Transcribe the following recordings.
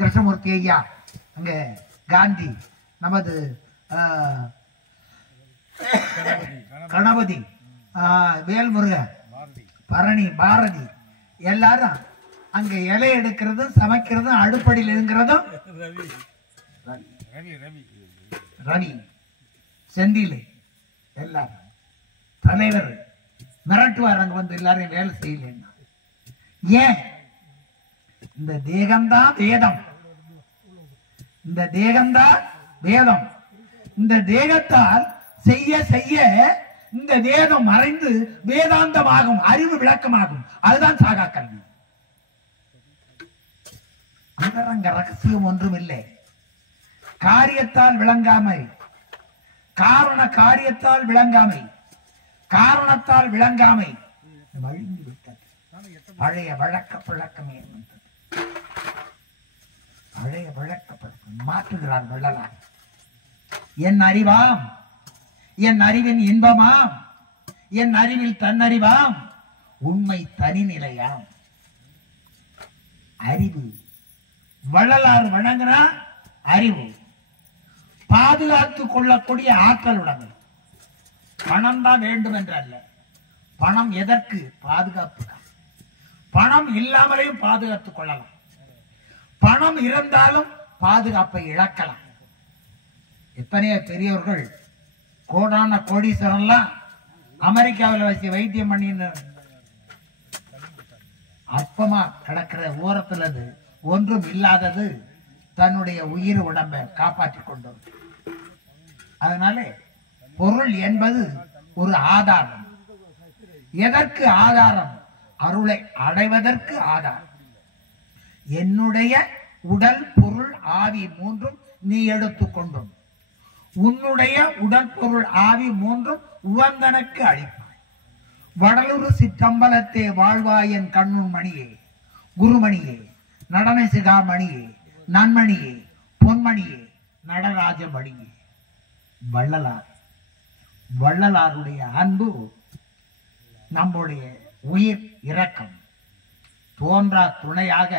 கிருஷ்ணமூர்த்தி ஐயா, அங்கே காந்தி, நமது கணபதி, வேல்முருகன், பரணி, பாரதி எல்லாரும் அங்க இலை எடுக்கிறதும் சமைக்கிறதும் அடுப்படியில் இருக்கிறதும் ரவி, செந்தில் எல்லாரும் தலைவர் மிரட்டுவார் அங்க வந்து எல்லாரையும் வேலை செய்யலன்னா. ஏன்? இந்த தேகம்தான் வேதம், இந்த தேகம்தான் வேதம். இந்த தேகத்தால் செய்ய செய்ய இந்த வேதம் மறைந்து வேதாந்தமாகும், அறிவு விளக்கமாகும். அதுதான் சாகா கல்வி. அந்தரங்க ரகசியம் ஒன்றும் இல்லை. காரியத்தால் விளங்காமை, காரண காரியத்தால் விளங்காமை, காரணத்தால் விளங்காமை மழுங்கி விட்டது. பழைய வழக்க பழக்கமே வந்தது. பழைய வழக்க பழக்கம் மாற்றுகிறார் வள்ளலார். என் அறிவாம், என் அறிவின் இன்பமாம், என் அறிவில் தன்னறிவாம், உண்மை தனிநிலையாம். அறிவு வள்ளலார் வழங்கினா அறிவு பாதுகாத்துக் கொள்ளக்கூடிய ஆற்றல் உடைமை. பணம் தான் வேண்டும் என்று அல்ல. பணம் எதற்கு? பாதுகாப்பு. பணம் இல்லாமலேயும் பாதுகாத்துக் கொள்ளலாம். பணம் இருந்தாலும் பாதுகாப்பை இழக்கலாம். எத்தனையோ பெரியவர்கள் கோடான கோடீஸ்வரன்லாம் அமெரிக்காவில் வச்சு வைத்தியம் பண்ணின்னு அற்பமா கிடக்கிற ஓரத்தில் அது ஒன்றும் இல்லாதது தன்னுடைய உயிர் உடம்பை காப்பாற்றிக் கொண்டது. அதனால பொருள் என்பது ஒரு ஆதாரம். எதற்கு ஆதாரம்? அருளை அடைவதற்கு ஆதாரம். என்னுடைய உடல் பொருள் ஆவி மூன்றும் நீ எடுத்துக்கொண்டும் உன்னுடைய உடல் பொருள் ஆவி மூன்றும் உவந்தனுக்கு அளிப்பாய். வடலூர் சிற்றம்பலத்தே வாழ்வாயன் கண்ணுன் மணியே, குருமணியே, நடன சிகாமணியே, நன்மணியே, பொன்மணியே, நடராஜ மணியே. வள்ளலார், வள்ளலாருடைய அன்பு நம்முடைய உயிர் இரக்கம். தோன்றா துணையாக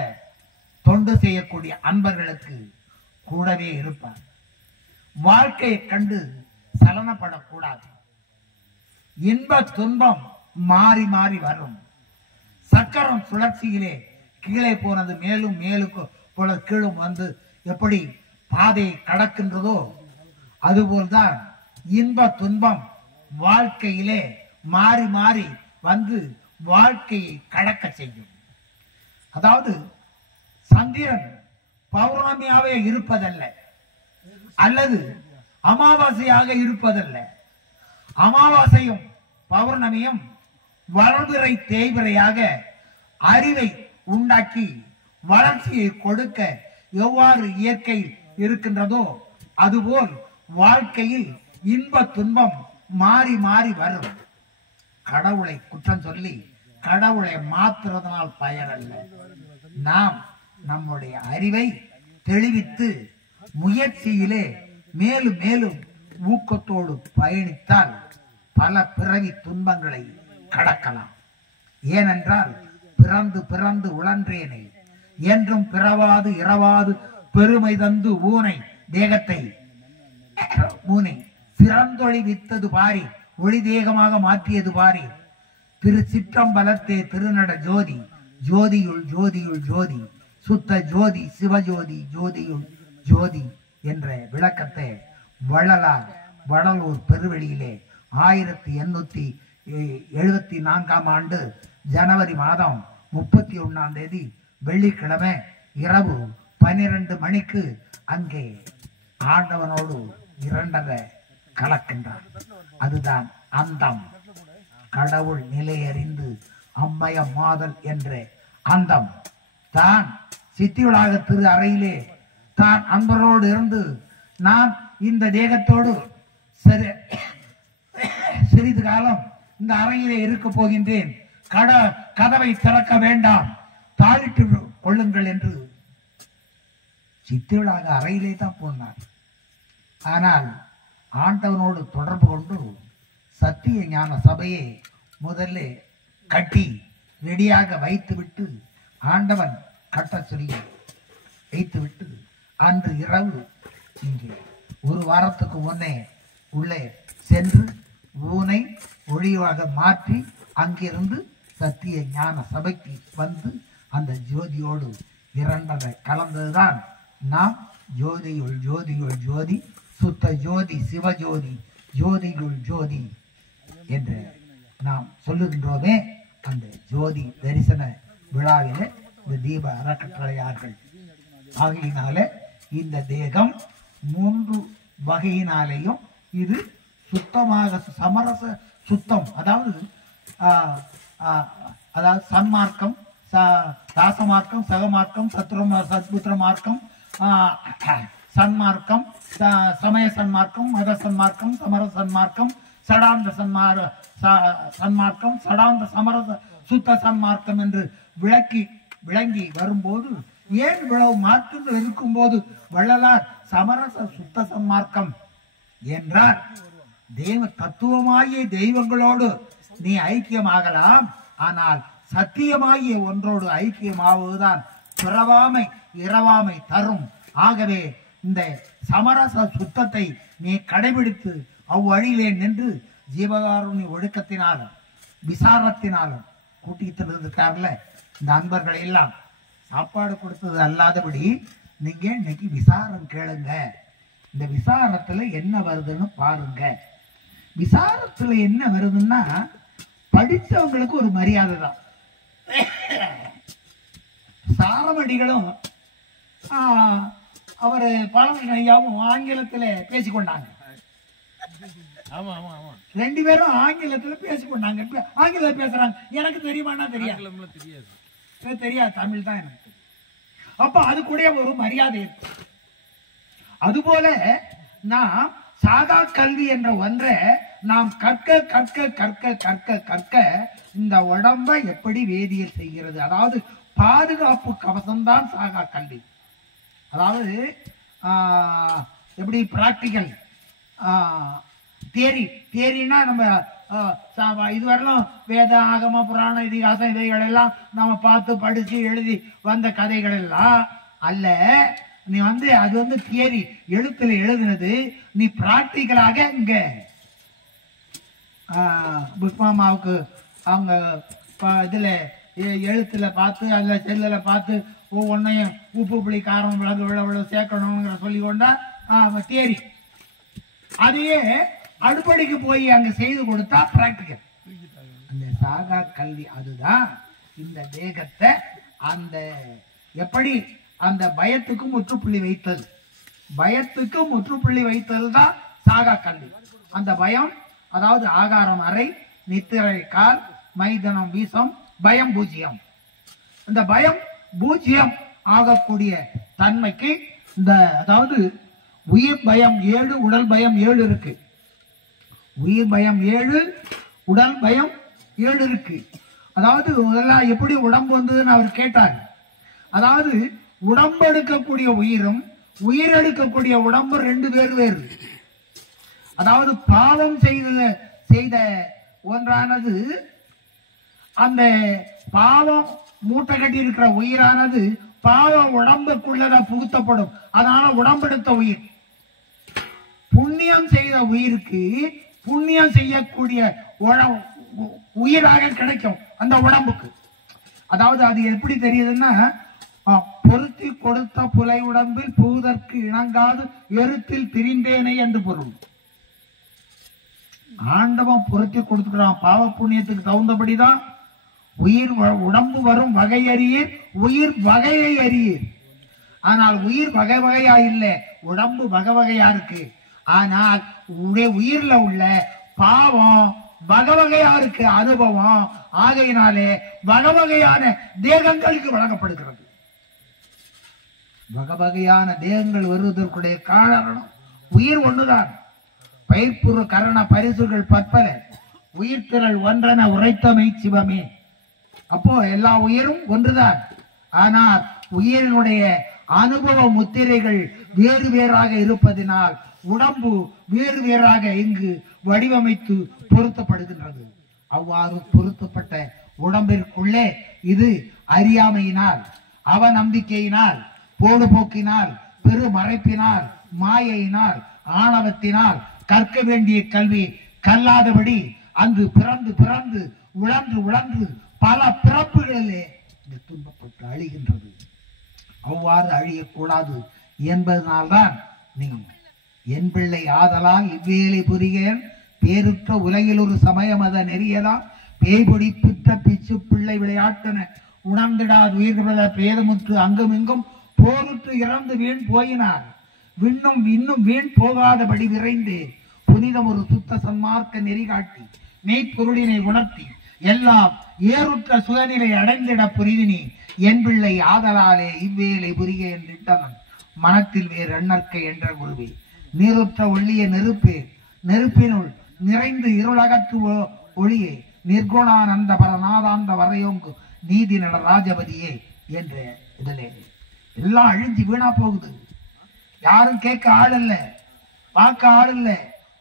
தொண்டு செய்யக்கூடிய அன்பர்களுக்கு கூடவே இருப்பார். வாழ்க்கையை கண்டு சலனப்படக்கூடாது. இன்ப துன்பம் மாறி மாறி வரும். சக்கரம் சுழற்சியிலே கீழே போனது மேலும் மேலுக்கு போல கீழும் வந்து எப்படி பாதையை கடக்கின்றதோ அதுபோல்தான் இன்ப துன்பம் வாழ்க்கையிலே மாறி மாறி வந்து வாழ்க்கையை கடக்க செய்யும். அதாவது சந்திரன் பௌர்ணமியாவே இருப்பதல்ல, அல்லது அமாவாசையாக இருப்பதல்ல. அமாவாசையும் பௌர்ணமியும் வளர்பிறை தேய்பிறையாக அறிவை உண்டாக்கி வளர்ச்சியை கொடுக்க எவ்வாறு இயற்கையில் இருக்கின்றதோ அதுபோல் வாழ்க்கையில் இன்ப துன்பம் மாறி மாறி வரும். கடவுளை குற்றம் சொல்லி கடவுளை மாற்றுவதனால் பயனல்ல. நாம் நம்முடைய அறிவை தெளிவித்து முயற்சியிலே மேலும் மேலும் ஊக்கத்தோடு பயணித்தால் பல பிறவி துன்பங்களை கடக்கலாம். ஏனென்றால் பிறந்து பிறந்து உழன்றேனே என்றும் பிறவாது இரவாது பெருமை தந்து ஊனை தேகத்தை மூனை சிறந்தொழி வித்தது பாரி, ஒளி தேகமாக மாற்றியது பாரி. திரு சிற்றம்பலத்தே திருநட ஜோதி, ஜோதியுள் ஜோதியுள் ஜோதி, சுத்த ஜோதி சிவஜோதி, ஜோதியுள் ஜோதி என்ற விளக்கத்தை வள்ளலார் வடலூர் பெருவெளியிலே 1874 ஆண்டு ஜனவரி மாதம் 31 வெள்ளிக்கிழமை இரவு 12 மணிக்கு அங்கே ஆண்டவனோடு இரண்டரை கலக்கின்றார். அதுதான் அந்தம். கடவுள் நிலையறிந்து அம்மைய மாதல் என்ற அந்தம். தான் சித்தியுலாக திரு அறையிலே தான் அன்பரோடு இருந்து நான் இந்த தேகத்தோடு சிறிது காலம் இந்த அறையிலே இருக்க போகின்றேன், கதவை திறக்க வேண்டாம், தாளிட்டு கொள்ளுங்கள் என்று சித்தியுலாக அறையிலே தான் போனார். ஆனால் ஆண்டவனோடு தொடர்பு கொண்டு சத்திய ஞான சபையை முதல்ல கட்டி ரெடியாக வைத்துவிட்டு ஆண்டவன் கட்ட சொல்லி வைத்துவிட்டு அன்று இரவு இங்கே ஒரு வாரத்துக்கு முன்னே உள்ளே சென்று ஊனை ஒளியாக மாற்றி அங்கிருந்து சத்திய ஞான சபைக்கு வந்து அந்த ஜோதியோடு இரண்டரை கலந்ததுதான் நாம் ஜோதியுள் ஜோதியுள் ஜோதி சுத்த ஜோதி சிவஜோதி ஜோதியுள் ஜோதி என்று நாம் சொல்லுகின்றோமே. அந்த ஜோதி தரிசன விழாவிலே இந்த தீப அறக்கட்டளையார்கள் ஆகையினாலே இந்த தேகம் 3 வகையினாலேயும் இது சுத்தமாக சமரச சுத்தம், அதாவது சன்மார்க்கம், தாசமார்க்கம், சகமார்க்கம், சத்புத்திர மார்க்கம், சன்மார்க்கம், சமய சன்மார்க்கம், மத சன்மார்க்கம், சமர சன்மார்க்கம், சடாந்த சன்மார்க்கம், சடாந்த சமரச சுத்த சன்மார்க்கம் என்று விளங்கி வரும்போது ஏன் இவ்வளவு மாற்றங்கள் இருக்கும் போது வள்ளலார் சமரச சுத்த சன்மார்க்கம் என்றார். தேவ தத்துவமாகிய தெய்வங்களோடு நீ ஐக்கியமாகலாம், ஆனால் சத்தியமாகிய ஒன்றோடு ஐக்கியமாவதுதான் பிறவாமை இரவாமை தரும். ஆகவே இந்த சமரச சுத்தத்தை நீ கடைபிடித்து அவ்வழியிலே நின்று ஜீவகாருண்ய ஒழுக்கத்தினாலும் விசாரத்தினாலும் கூட்டிட்டு இருக்கார்ல இந்த அன்பர்களை எல்லாம் சாப்பாடு கொடுத்தது அல்லாதபடி நீங்க இன்னைக்கு விசாரம் கேளுங்க. இந்த விசாரத்துல என்ன வருதுன்னு பாருங்க. விசாரத்துல என்ன வருதுன்னா படித்தவங்களுக்கு ஒரு மரியாதை தான். சாரமடிகளும் அவரு பழமன் ஐயாவும் ஆங்கிலத்துல பேசிக்கொண்டாங்க. ரெண்டு பேரும் ஆங்கிலத்துல பேசிக்கொண்டாங்க. ஆங்கிலத்தில் பேசுறாங்க. எனக்கு தெரியுமானா தெரியாது, தமிழ் தான் எனக்கு. அப்ப அது கூட ஒரு மரியாதை இருக்கு. அதுபோல நாம் சாதா கல்வி என்ற ஒன்றை நாம் கற்க கற்க கற்க கற்க கற்க இந்த உடம்பை எப்படி வேதியியல் செய்கிறது, அதாவது பாதுகாப்பு கவசம்தான் சாகா கல்வி. அதாவது எப்படி பிராக்டிக்கல் தியரினா நம்ம இதுவரையிலும் வேத ஆகம புராண இதிகாசம் இதைகள் எல்லாம் நம்ம பார்த்து படிச்சு எழுதி வந்த கதைகள் எல்லாம் அல்ல. நீ அது தியரி எழுத்துல எழுதுனது. நீ பிராக்டிக்கலாக இங்க புஷ்மாமாவுக்கு அவங்க இதுல எழுத்துல பார்த்து அதுல செல்லுல பார்த்து ஒவ்வொன்னையும் உப்பு புளி காரம் மிளகு இவ்வளவு சேர்க்கணுங்கிற சொல்லி கொண்டா தியரி. அதையே அடுப்படிக்கு போய் அங்க செய்து கொடுத்தா பிராக்டிக்கல். அந்த சாகா கல்வி அதுதான் இந்த தேகத்தை அந்த எப்படி அந்த பயத்துக்கு முற்றுப்புள்ளி வைத்தது. பயத்துக்கு முற்றுப்புள்ளி வைத்தது தான் சாகா கல்வி. அந்த பயம் அதாவது ஆகாரம் அறை, நித்திரை கால், மைதனம் வீசம், பயம் பூஜ்யம். இந்த பயம் பூஜ்யம் ஆகக்கூடிய தன்மைக்கு இந்த அதாவது உயிர் பயம் 7 உடல் பயம் 7 இருக்கு. உயிர் பயம் 7 உடல் பயம் 7 இருக்கு. அதாவது இதெல்லாம் எப்படி உடம்பு வந்ததுன்னு அவர் கேட்டார். அதாவது உடம்பு எடுக்கக்கூடிய உயிரும் உயிர் எடுக்கக்கூடிய உடம்பு 2 வேறு. அதாவது பாவம் செய்த ஒன்றானது அந்த பாவம் மூட்டை கட்டி இருக்கிற உயிரானது பாவம் உடம்புக்குள்ளதான் புகுத்தப்படும். அதனால உடம்பெடுத்த உயிர். புண்ணியம் செய்த உயிருக்கு புண்ணியம் செய்யக்கூடிய உயிராக கிடைக்கும் அந்த உடம்புக்கு. அதாவது அது எப்படி தெரியுதுன்னா பொருத்தி கொடுத்த புலை உடம்பில் பூதற்கு இணங்காது எருத்தில் திரிந்தேனே என்று பொருள். ஆண்டவன் பொருத்தி கொடுத்துக்கிறான். பாவ புண்ணியத்துக்கு தகுந்தபடிதான் உயிர் உடம்பு வரும் வகை அறியீர், உயிர் வகையை அறியீர். ஆனால் உயிர் வகை வகையா இல்லை, உடம்பு வகை வகையா இருக்கு. ஆனால் உயிர்ல உள்ள பாவம் வகை வகையா இருக்கு அனுபவம். ஆகையினாலே வகை வகையான தேகங்களுக்கு வழங்கப்படுகிறது. வகை வகையான தேகங்கள் வருவதற்குடைய காரணம் உயிர் ஒண்ணுதான். பயிர்ப்புறு கரண பரிசுகள் பற்பல, உயிர் திரள் ஒன்றென உரைத்தமை சிவமே. அப்போ எல்லா உயிரும் ஒன்றுதான். ஆனால் உயிரினுடைய அனுபவ முத்திரைகள் வேறு வேறாக இருப்பதினால் உடம்பு வேறு வேறாக இங்கு வடிவமைத்து பொருத்தப்படுகின்றது. அவ்வாறு பொருத்தப்பட்ட உடம்பிற்குள்ளே இது அறியாமையினால் அவநம்பிக்கையினால் போடுபோக்கினால், பெரு மறைப்பினால், மாயையினால், ஆணவத்தினால் கற்க வேண்டிய கல்வி கல்லாதபடி அங்கு பிறந்து பிறந்து உழன்று உழன்று பல பிறப்புகளிலே துன்பப்பட்டு அழிகின்றது. அவ்வாறு அழியக்கூடாது என்பதனால்தான் நீ என் பிள்ளை ஆதலால் இவ்வேலை புரிகேன் பேருற்ற உலகில் ஒரு சமயம் அத நெறியலாம் பேய்பொடி பிற்ற பிச்சு பிள்ளை விளையாட்டன உணர்ந்திடாது உயிர்களை பேதமுற்று அங்கும் இங்கும் போருற்று இறந்து வீண் போயினார். விண்ணும் இன்னும் வீண் போகாதபடி விரைந்து புனிதம் ஒரு சுத்த சன்மார்க்க நெறி காட்டி மெய்ப்பொருளினை உணர்த்தி எல்லாம் ஏறுற்ற சுயநிலை அடைந்திட புரிதினி என் பிள்ளை ஆதலாலே இவ்வேலை புரிய என்றிட்டவன் மனத்தில் வேறு எண்ணற்கை என்ற குருவே நீருற்ற ஒளிய நெருப்பே நெருப்பினுள் நிறைந்து இருளகற்று ஒளியே நிர்குணானந்த பரநாதாந்த வரையோங்கு நீதி நட ராஜபதியே என்ற இதிலே எல்லாம் அழிஞ்சு வீணா போகுது. யாரும் கேட்க ஆள் இல்ல, பார்க்க ஆள் இல்ல,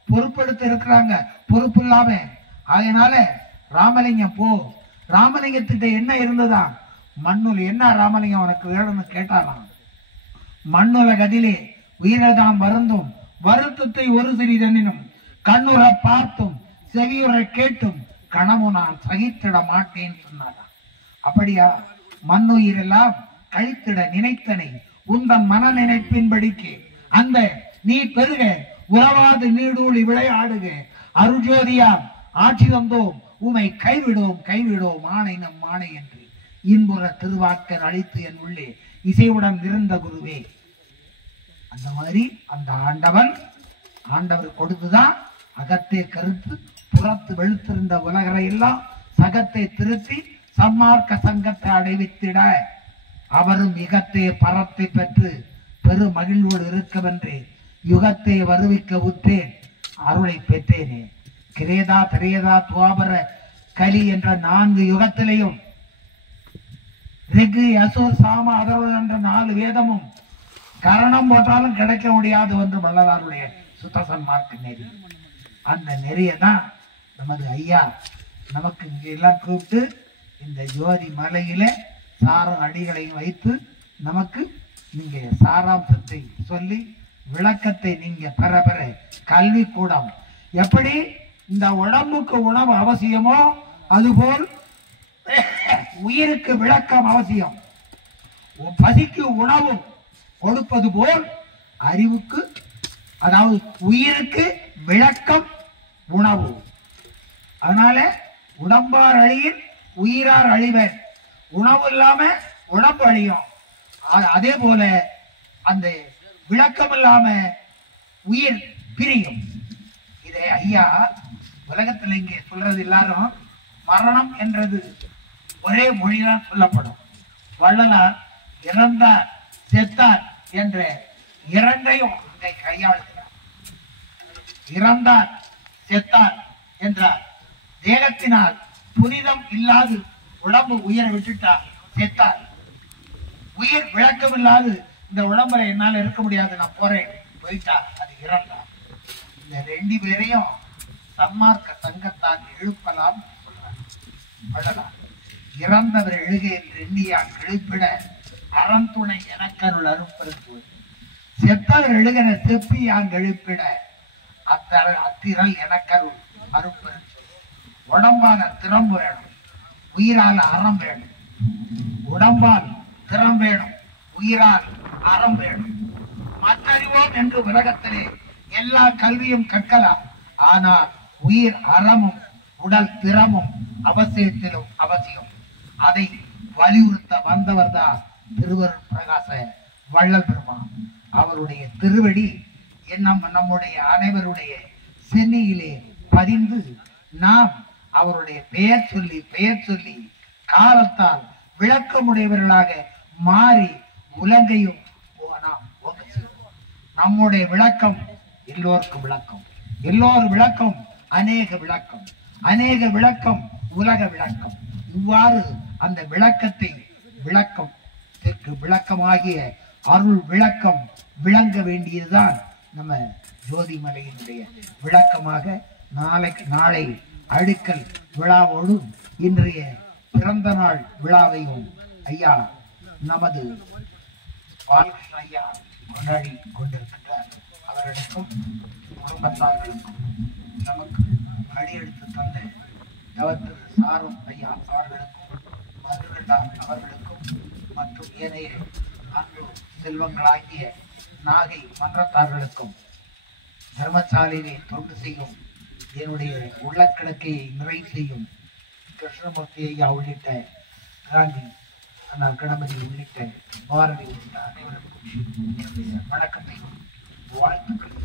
பொறுப்பெடுத்து இருக்கிறாங்க பொறுப்பு இல்லாம. அதனால ராமலிங்கம் போ. ராமலிங்கத்திட்ட என்ன இருந்ததா? மண்ணுல என்ன ராமலிங்கம் உனக்கு வேணும்னு கேட்டாராம். மண்ணுல கதிலே உயிரதாம் வருந்தும் வருத்தத்தை ஒரு சிறிதனினும் கண்ணுற பார்த்தும் செவியுற கேட்டும் கனவு நான் சகித்திட மாட்டேன் சொன்னாராம். அப்படியா? மண்ணுயிரெல்லாம் கழித்திட நினைத்தனை உந்தன் மன நினைப்பின்படிக்கு அந்த நீ பெருக உறவாது நீடூழி விளையாடுக அருஜோதியா ஆட்சி தந்தோம் உமை கைவிடோம் கைவிடோம் ஆணை நம் ஆணை என்று இன்புற திருவாக்கர் அழித்து என் உள்ளே இசையுடன் இருந்த குருவே. அந்த மாதிரி அந்த ஆண்டவர் கொடுத்துதான் அகத்தை கருத்து புறத்து வெளுத்திருந்த உலகரை எல்லாம் சகத்தை திருத்தி சன்மார்க்க சங்கத்தை அடைவித்திட அவரும் யுகத்தை பரத்தை பெற்று பெரு மகிழ்வோடு இருக்கவென்றே யுகத்தை வருவிக்க உற்றேன் அருளை பெற்றேனே. கிரேதா திரேதா துவாபர கலி என்ற 4 யுகத்திலையும் ரிகு அசுர் சாம அதர்வன் என்ற 4 வேதமும் கரணம் போட்டாலும் கிடைக்க முடியாது என்று வள்ளலாருடைய சுத்த சன்மார்க்க நெறி. அந்த நெறியை தான் நமது ஐயா நமக்கு இங்கெல்லாம் கூப்பிட்டு இந்த ஜோதி மலையில சாரம் அடிகளையும் வைத்து நமக்கு நீங்க சாராம்சத்தை சொல்லி விளக்கத்தை நீங்க பெற பெற கல்வி கூடம் எப்படி இந்த உடம்புக்கு உணவு அவசியமோ அதுபோல் உயிருக்கு விளக்கம் அவசியம். பசிக்கு உணவு கொடுப்பது போல் அறிவுக்கு அதாவது உயிருக்கு விளக்கம் உணவு. அதனால உடம்பார் அழியின் உயிரார் அழிவர். உணவு இல்லாம உடம்பு அழியும். அதே போல அந்த விளக்கம் இல்லாம உயிர் பிரியும். இதை ஐயா உலகத்தில் இங்கே சொல்றது எல்லாரும் மரணம் என்றது ஒரே மொழிதான் சொல்லப்படும். வள்ளலார் இறந்தார் செத்தார் என்ற இரண்டையும் அங்கே கையாளுகிறார். இறந்தார் செத்தார் என்றார். தேகத்தினால் புனிதம் இல்லாது உடம்பு உயிரை விட்டுட்டார் செத்தார். உயிர் விளக்கம் இல்லாது இந்த உடம்புல என்னால இருக்க முடியாது நான் போறேன் போயிட்டார் அது இறந்தார். இந்த 2 பேரையும் சன்மார்க்க சங்கத்தால் எழுப்பலாம் சொல்றார். இறந்தவர் எழுக என்று எண்ணியான் எழுப்பிட அறந்துணை எனக்கருள் அருப்பெருக்குவது செத்தவர் எழுகிற செப்பியான் எழுப்பிட அத்திரல் எனக்கருள் அருப்பெரு. உடம்பால திறம்பு வேணும், உயிரால அறம் வேணும். உடம்பால் திறம் வேணும், உயிரால் அறம் வேணும். மற்றறிவோம் என்று உலகத்திலே எல்லா கல்வியும் கற்கலாம். ஆனால் உயிர் அறமும் உடல் திறமும் அவசியத்திலும் அவசியம். அதை வலியுறுத்த வந்தவர் தான் திருவருட் பிரகாச வள்ளல் பெருமான். அவருடைய திருவடி நம்முடைய அனைவருடைய சென்னையிலே பதிந்து நாம் அவருடைய பெயர் சொல்லி காலத்தால் விளக்கமுடையவர்களாக மாறி உலகையும் நம்முடைய விளக்கம் எல்லோருக்கும் விளக்கம், எல்லோரும் விளக்கம் அநேக விளக்கம், அநேக விளக்கம் உலக விளக்கம். இவ்வாறு அந்த விளக்கத்தை விளக்கமாகிய அருள் விளக்கம் விளங்க வேண்டியதுதான் நம்ம ஜோதிமலையினுடைய விளக்கமாக நாளை அழுக்கல் விழாவோடு இன்றைய பிறந்த நாள் விழாவையும் ஐயா நமது பாலகிருஷ்ண ஐயா கொண்டாடி கொண்டிருக்கின்றார். அவர்களுக்கும் குடும்பத்தார்களுக்கும் நமக்கு அடியெடுத்து தந்த தவத்திரு சாரும் ஐயா அவர்களுக்கும் மதுரகண்டா அவர்களுக்கும் மற்றும் ஏனைய அன்பு செல்வங்களாகிய நாகை மன்றத்தார்களுக்கும் தர்மசாலையிலே தொண்டு செய்யும் என்னுடைய உள்ளக்கிழக்கையை நிறைவு செய்யும் கிருஷ்ணமூர்த்தி ஐயா உள்ளிட்ட காந்தி அண்ணா கணபதி உள்ளிட்ட பாரதி உள்ளிட்ட அனைவருக்கும் வணக்கத்தை வாழ்த்துக்களை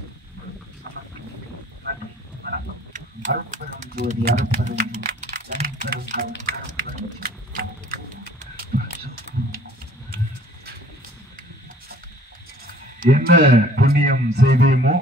சமர்ப்பிக்கிறேன். நன்றி, வணக்கம். அருட்பெரும் ஜோதி அருட்பெரும் பெரும் கருப்பெரும் என்ன புண்ணியம் செய்தேமோ